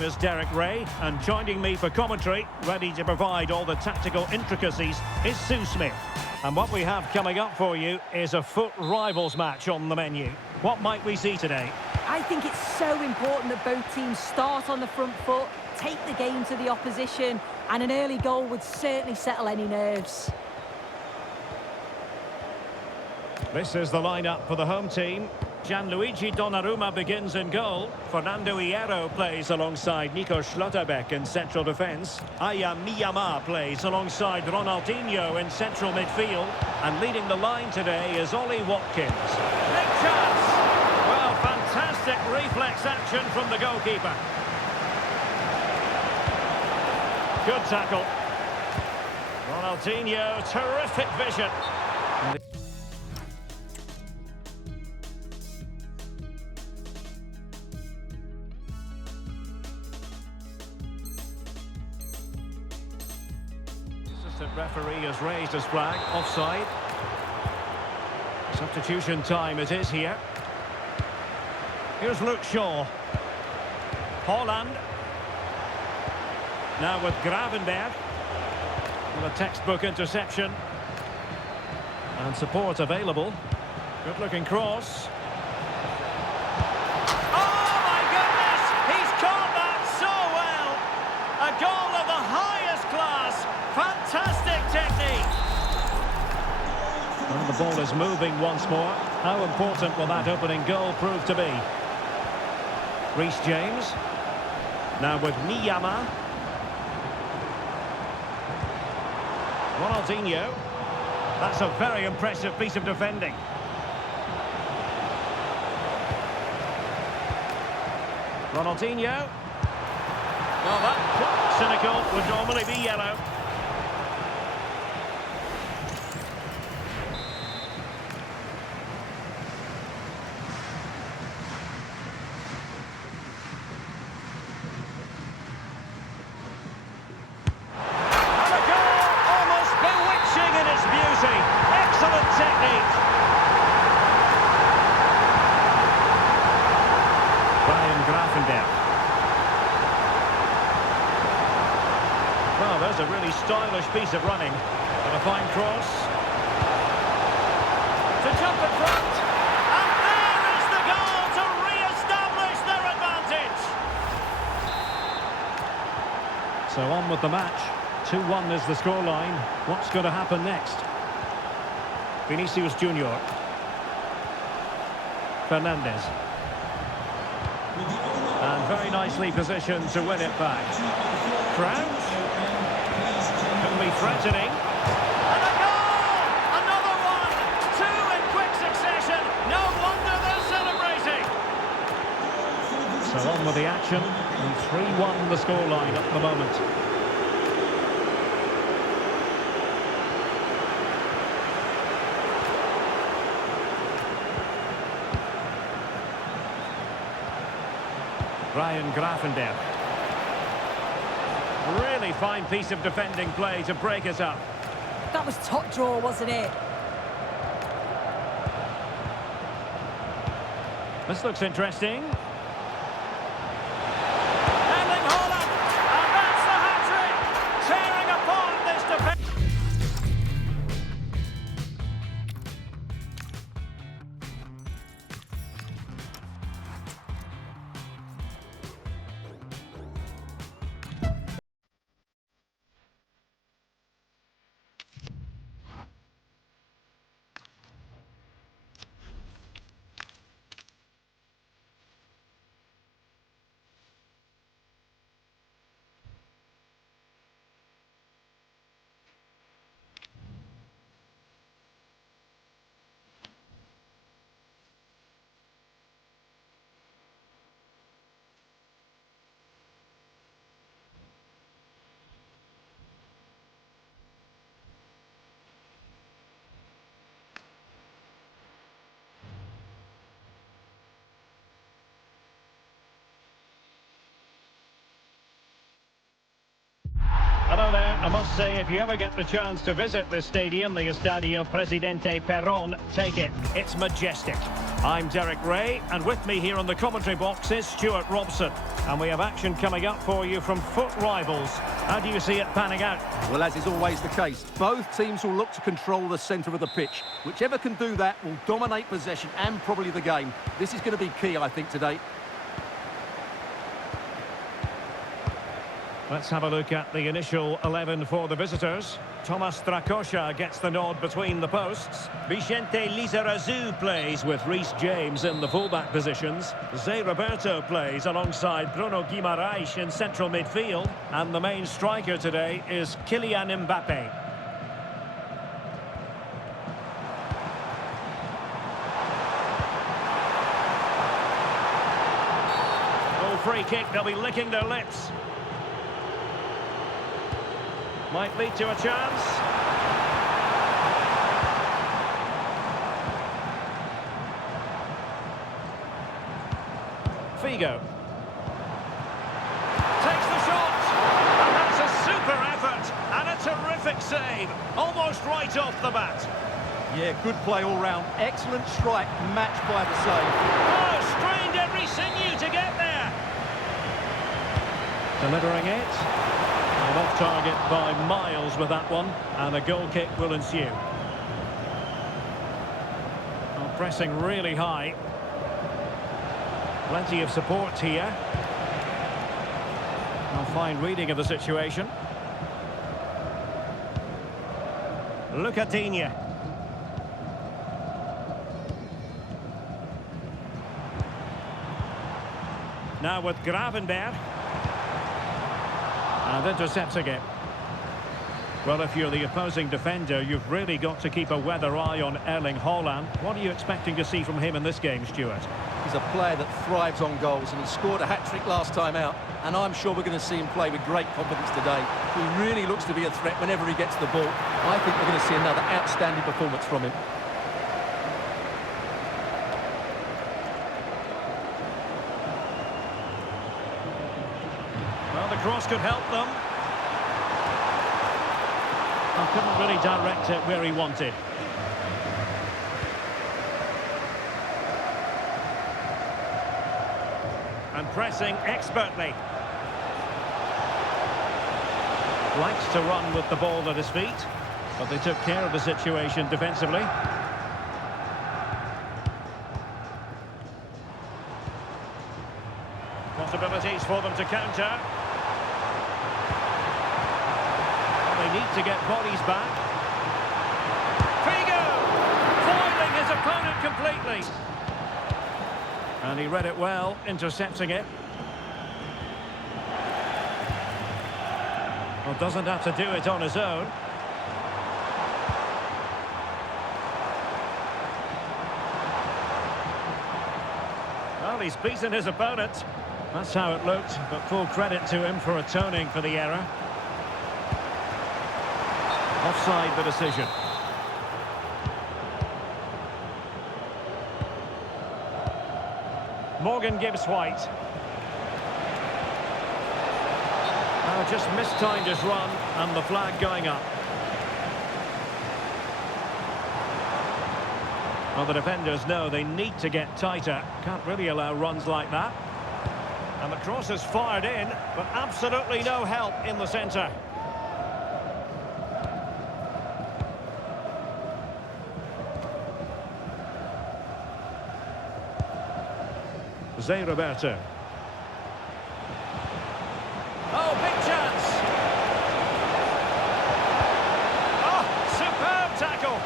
name is Derek Ray, and joining me for commentary, ready to provide all the tactical intricacies, is Sue Smith. And what we have coming up for you is a FUT Rivals match on the menu. What might we see today? I think it's so important that both teams start on the front foot, take the game to the opposition, and an early goal would certainly settle any nerves. This is the lineup for the home team. Gianluigi Donnarumma begins in goal. Fernando Hierro plays alongside Nico Schlotterbeck in central defence. Aya Miyama plays alongside Ronaldinho in central midfield. And leading the line today is Ollie Watkins. Big chance! Well, fantastic reflex action from the goalkeeper. Good tackle. Ronaldinho, terrific vision. Assistant referee has raised his flag, offside. Substitution time it is here. Here's Luke Shaw. Haaland. Now with Gravenberg. With a textbook interception. And support available. Good looking cross. Oh my goodness! He's caught that so well! A goal of the highest class. Fantastic technique. Well, the ball is moving once more. How important will that opening goal prove to be? Reece James. Now with Miyama. Ronaldinho. That's a very impressive piece of defending. Ronaldinho. Well, that cynical would normally be yellow. Well, there's a really stylish piece of running. And a fine cross. To jump in front. And there is the goal to re-establish their advantage. So on with the match. 2-1 is the scoreline. What's going to happen next? Vinicius Junior. Fernandes. And very nicely positioned to win it back. Crouch. Can be threatening. And a goal! Another one! Two in quick succession. No wonder they're celebrating. So on with the action. And 3-1 the scoreline at the moment. Ryan Gravenberg. Really fine piece of defending play to break it up. That was top draw, wasn't it? This looks interesting. Erling Haaland! And that's the hat-trick! Tearing apart this defense. I must say, if you ever get the chance to visit this stadium, the Estadio Presidente Perón, take it. It's majestic. I'm Derek Ray, and with me here on the commentary box is Stuart Robson. And we have action coming up for you from foot rivals. How do you see it panning out? Well, as is always the case, both teams will look to control the centre of the pitch. Whichever can do that will dominate possession and probably the game. This is going to be key, I think, today. Let's have a look at the initial 11 for the visitors. Tomas Strakosha gets the nod between the posts. Vicente Lizarazu plays with Reece James in the fullback positions. Zé Roberto plays alongside Bruno Guimaraes in central midfield. And the main striker today is Kylian Mbappe. Oh, free kick, they'll be licking their lips. Might lead to a chance. Figo. Takes the shot. And that's a super effort. And a terrific save. Almost right off the bat. Yeah, good play all round. Excellent strike, matched by the save. Oh, strained every sinew to get there. Delivering it. And off target by miles with that one, and a goal kick will ensue. Well, pressing really high. Plenty of support here. Well, fine reading of the situation. Lucadinha. Now with Gravenberg. And intercepts again. Well, if you're the opposing defender, you've really got to keep a weather eye on Erling Haaland. What are you expecting to see from him in this game, Stuart? He's a player that thrives on goals, and he scored a hat-trick last time out. And I'm sure we're going to see him play with great confidence today. He really looks to be a threat whenever he gets the ball. I think we're going to see another outstanding performance from him. Cross could help them. And couldn't really direct it where he wanted. And pressing expertly. Likes to run with the ball at his feet, but they took care of the situation defensively. Possibilities for them to counter. They need to get bodies back. Figo! Foiling his opponent completely. And he read it well, intercepting it. Well, doesn't have to do it on his own. Well, he's beaten his opponent. That's how it looked, but full credit to him for atoning for the error. Offside the decision. Morgan Gibbs-White. Just mistimed his run, and the flag going up. Well, the defenders know they need to get tighter. Can't really allow runs like that. And the cross is fired in, but absolutely no help in the centre. Zé Roberto. Oh, big chance! Oh, superb tackle!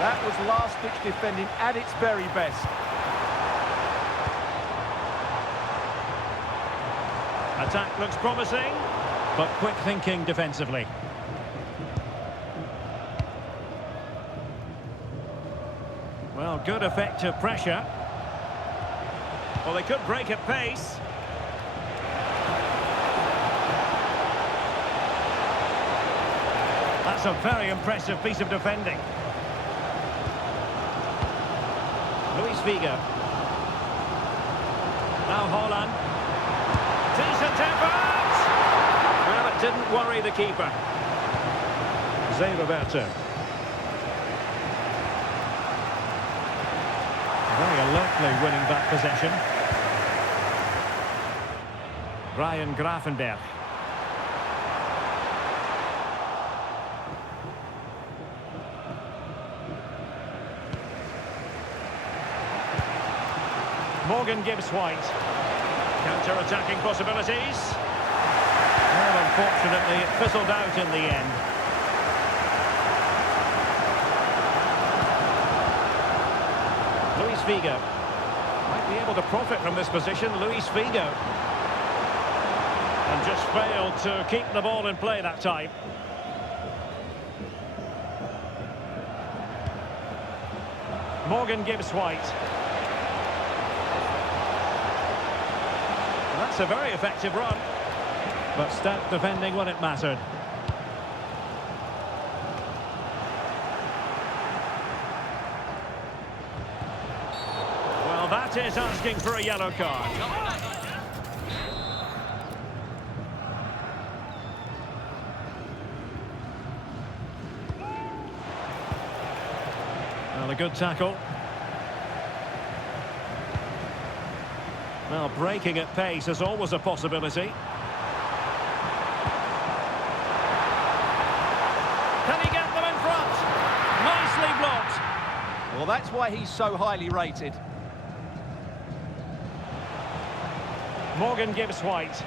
That was last-ditch defending at its very best. Attack looks promising, but quick thinking defensively. Well, good effective pressure. Well, they could break at pace. That's a very impressive piece of defending. Luis Figo. Now Haaland. Decent effort! Well, it didn't worry the keeper. Zé Roberto. Very alertly winning back possession. Ryan Gravenberch. Morgan Gibbs-White. Counter-attacking possibilities. Well, unfortunately, it fizzled out in the end. Luis Figo. Might be able to profit from this position, Luis Figo. And just failed to keep the ball in play that time. Morgan Gibbs-White. That's a very effective run. But stout defending when it mattered. Well, that is asking for a yellow card. Well, a good tackle. Well, breaking at pace is always a possibility. Can he get them in front? Nicely blocked. Well, that's why he's so highly rated. Morgan Gibbs-White.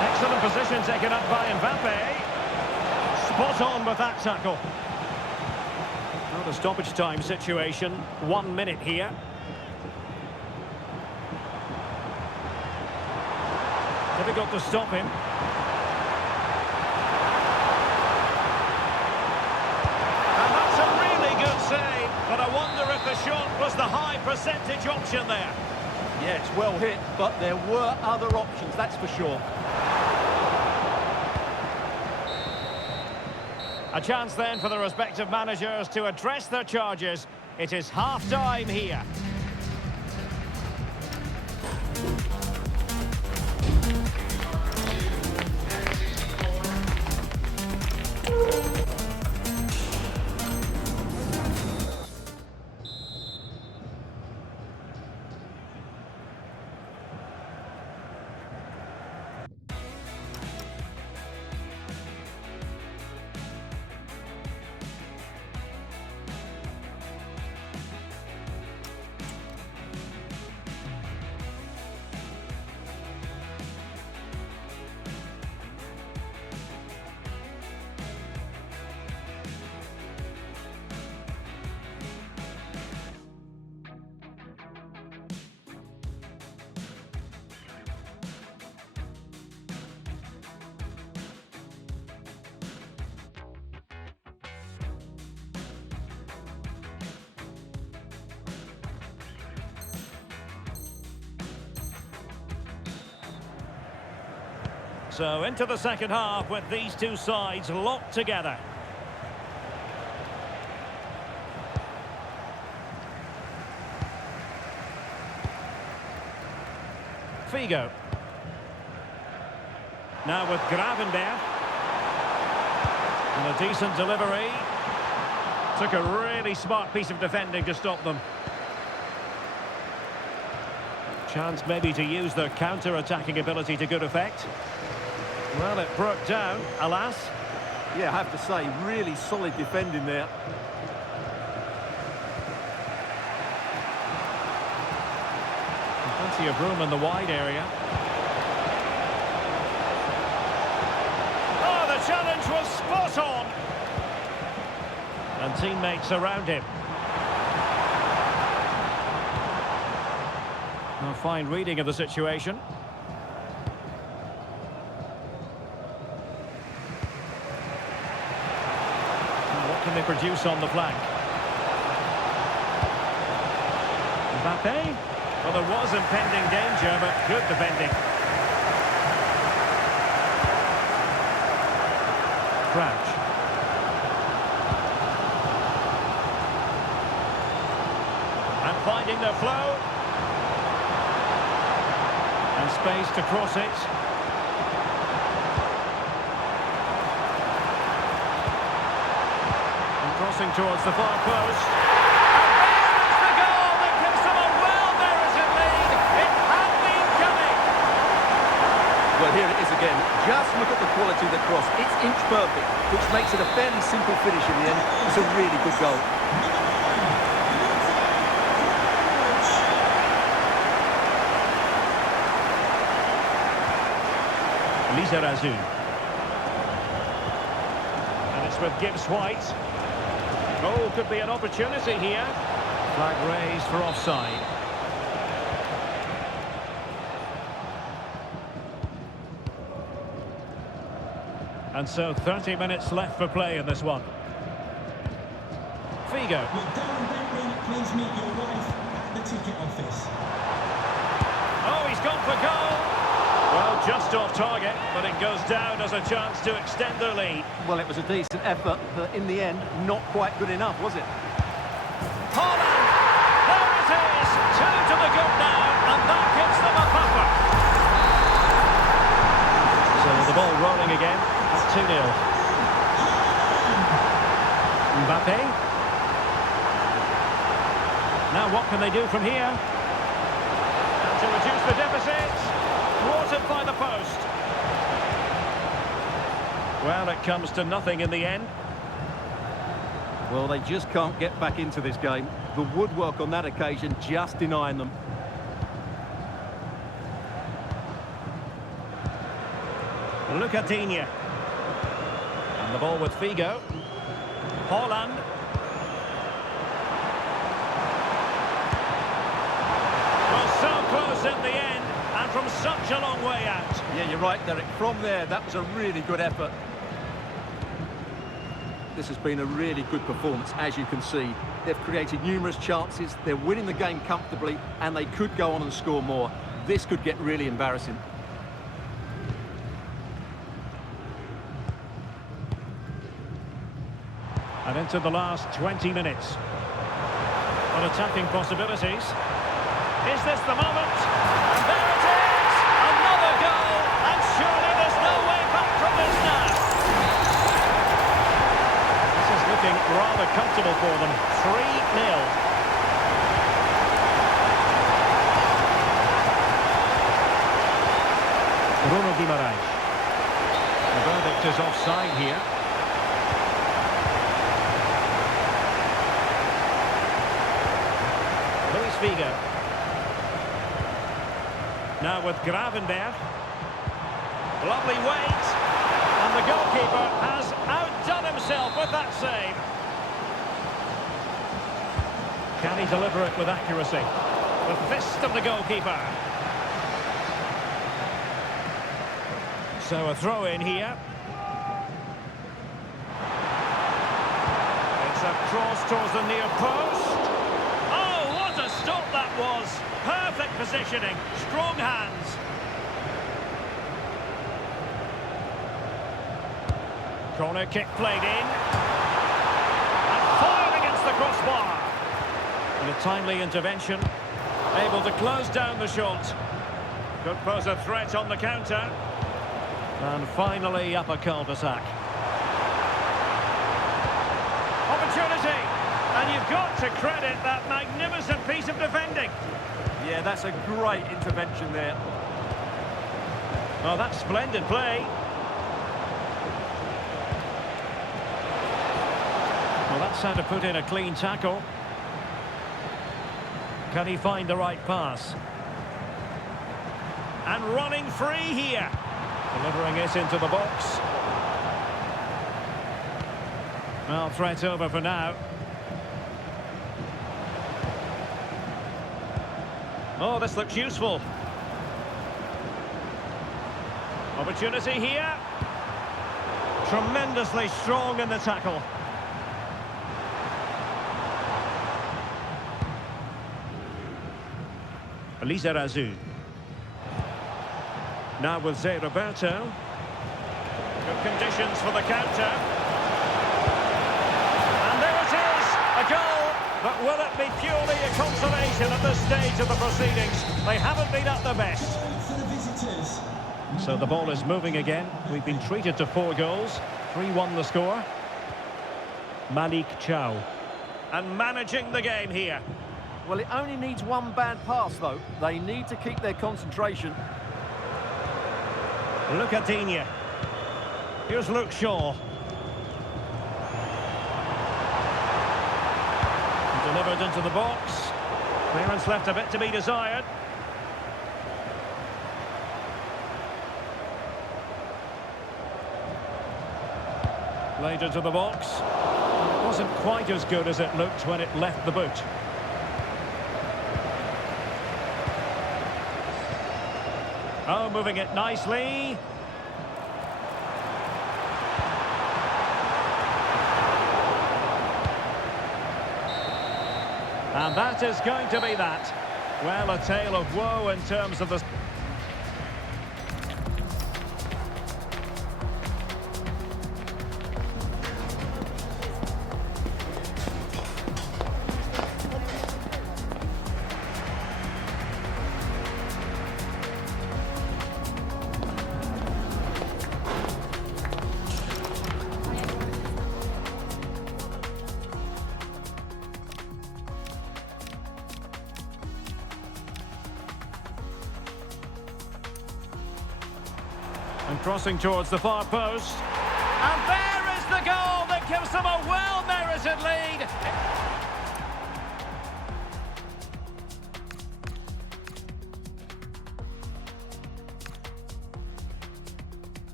Excellent position taken up by Mbappe. Spot on with that tackle. Well, the stoppage time situation. 1 minute here. Difficult to stop him. And that's a really good save, but I wonder if the shot was the high percentage option there. Yeah, it's well hit, but there were other options, that's for sure. A chance then for the respective managers to address their charges. It is half-time here. So into the second half with these two sides locked together. Figo. Now with Gravenberch. And a decent delivery. Took a really smart piece of defending to stop them. Chance maybe to use their counter-attacking ability to good effect. Well, it broke down, alas. Yeah, I have to say, really solid defending there. Plenty of room in the wide area. Oh, the challenge was spot on! And teammates around him. A fine reading of the situation. What can they produce on the flank? Mbappe? Well, there was impending danger, but good defending. Crouch. And finding their flow. And space to cross it. crossing towards the far post. And there is the goal that gives them a well-merited lead. It had been coming. Well, here it is again. Just look at the quality of the cross. It's inch perfect, which makes it a fairly simple finish in the end. It's a really good goal. Lizarazu. And it's with Gibbs White. Oh, could be an opportunity here. Flag raised for offside. And so 30 minutes left for play in this one. Figo. Will Darren Bentley please meet your wife at the ticket office? Oh, he's gone for goal. Well, just off target, but it goes down as a chance to extend their lead. Well, it was a decent effort, but in the end, not quite good enough, was it? Haaland! There it is! 2 to the good now, and that gives them a buffer. So the ball rolling again at 2-0. Mbappe. Now what can they do from here? And to reduce the deficit. Thwarted by the post. Well, it comes to nothing in the end. Well, they just can't get back into this game. The woodwork on that occasion just denying them. Look at Digne. And the ball with Figo. Haaland. Well, so close in the end, and from such a long way out. Yeah, you're right, Derek. From there, that was a really good effort. This has been a really good performance, as you can see. They've created numerous chances, they're winning the game comfortably, and they could go on and score more. This could get really embarrassing. And into the last 20 minutes. On attacking possibilities. Is this the moment? And there it is! Another goal! And surely there's no way back from this now. This is looking rather comfortable for them. 3-0. Bruno Guimaraes. The verdict is offside here. Luis Figo. Now with Gravenberg. Lovely weight. And the goalkeeper has outdone himself with that save. Can he deliver it with accuracy? The fist of the goalkeeper. So a throw in here. It's a cross towards the near post. Oh, what a stop that was! Perfect positioning, strong hands. Corner kick played in. And fired against the crossbar. And a timely intervention. Able to close down the shot. Could pose a threat on the counter. And finally up a cul-de-sac. Opportunity! And you've got to credit that magnificent piece of defending. Yeah, that's a great intervention there. Oh, that's splendid play. Well, that's how to put in a clean tackle. Can he find the right pass? And running free here. Delivering it into the box. Well, threat over for now. Oh, this looks useful. Opportunity here. Tremendously strong in the tackle. Lizarazu. Now with Zé Roberto. Good conditions for the counter. And there it is, a goal. But will it be purely a consolation at this stage of the proceedings? They haven't been at their best. For the visitors. So the ball is moving again. We've been treated to 4 goals. 3-1 the score. Malik Chow. And managing the game here. Well, it only needs one bad pass, though. They need to keep their concentration. Look at Digne. Here's Luke Shaw. Delivered into the box. Clearance left a bit to be desired. Played into the box. It wasn't quite as good as it looked when it left the boot. Oh, moving it nicely. And that is going to be that. Well, a tale of woe in terms of the... And crossing towards the far post. And there is the goal that gives them a well-merited lead.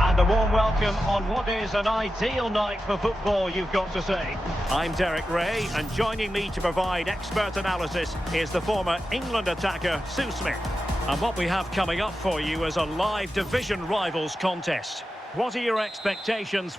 And a warm welcome on what is an ideal night for football, you've got to say. I'm Derek Ray, and joining me to provide expert analysis is the former England attacker, Sue Smith. And what we have coming up for you is a live division rivals contest. What are your expectations